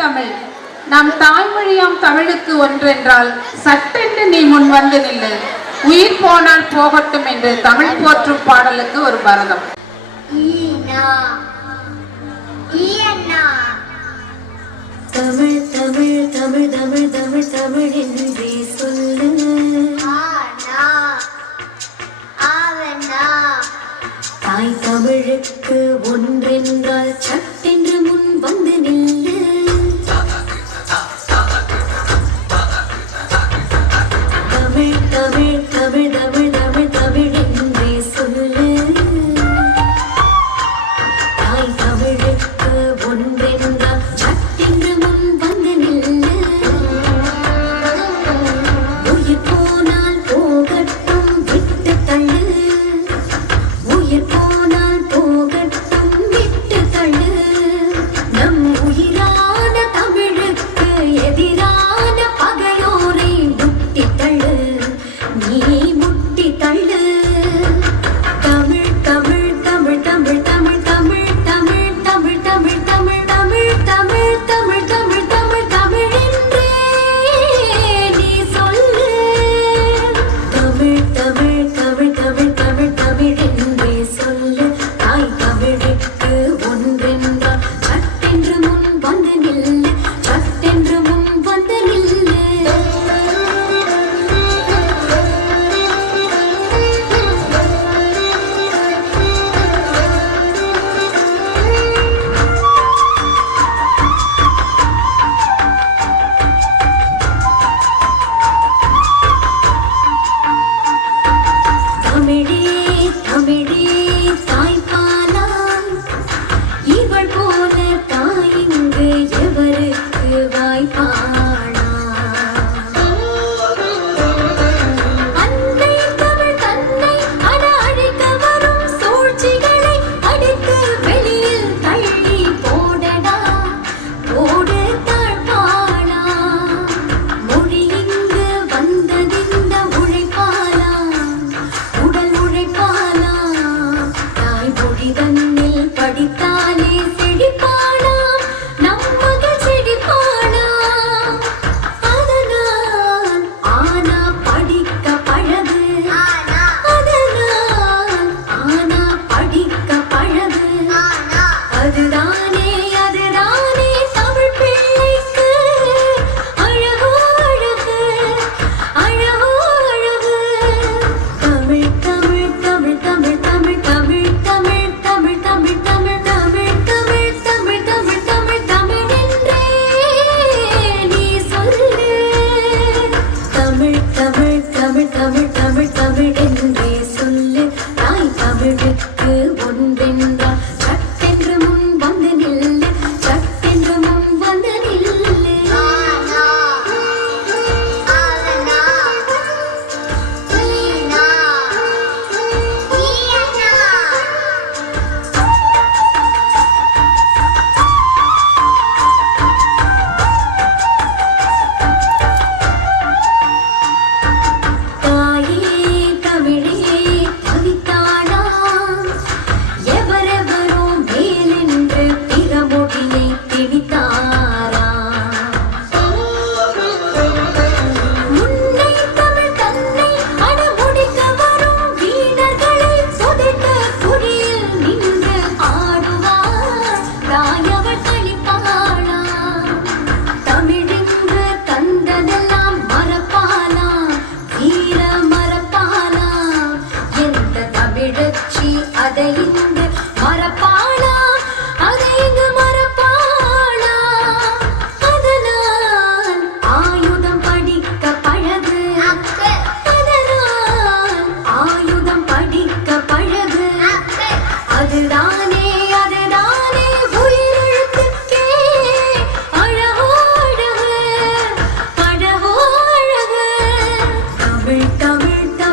தமிழ். நம் தாய்மொழியாம் தமிழுக்கு ஒன்றென்றால் சட்டென்று நீ முன் வந்து நில்லு. உயிர் போனால் போகட்டும் என்று தமிழ் போற்றும் பாடலுக்கு ஒரு பரதம். தமிழ் தமிழ் தமிழ் தமிழ் தமிழ் தமிழ் என்று சொல்லு. தாய் தமிழுக்கு ஒன்றென்ற தமிழ் தமிழ் தமிழ் தமிழ் தமிழ் என்றே சொல்லு. தாய் தமிழுக்கு ஒன்றே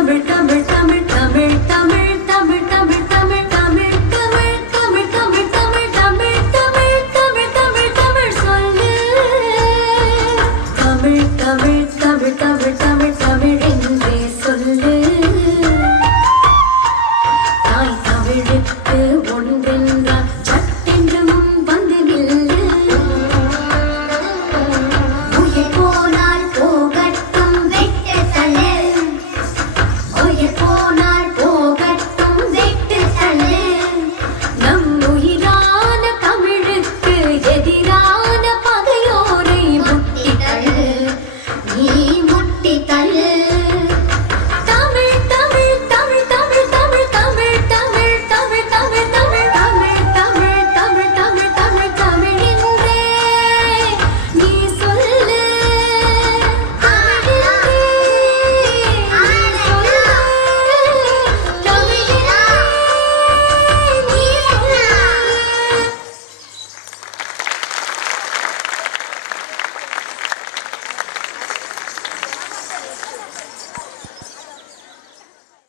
தமிழ் தமிழ்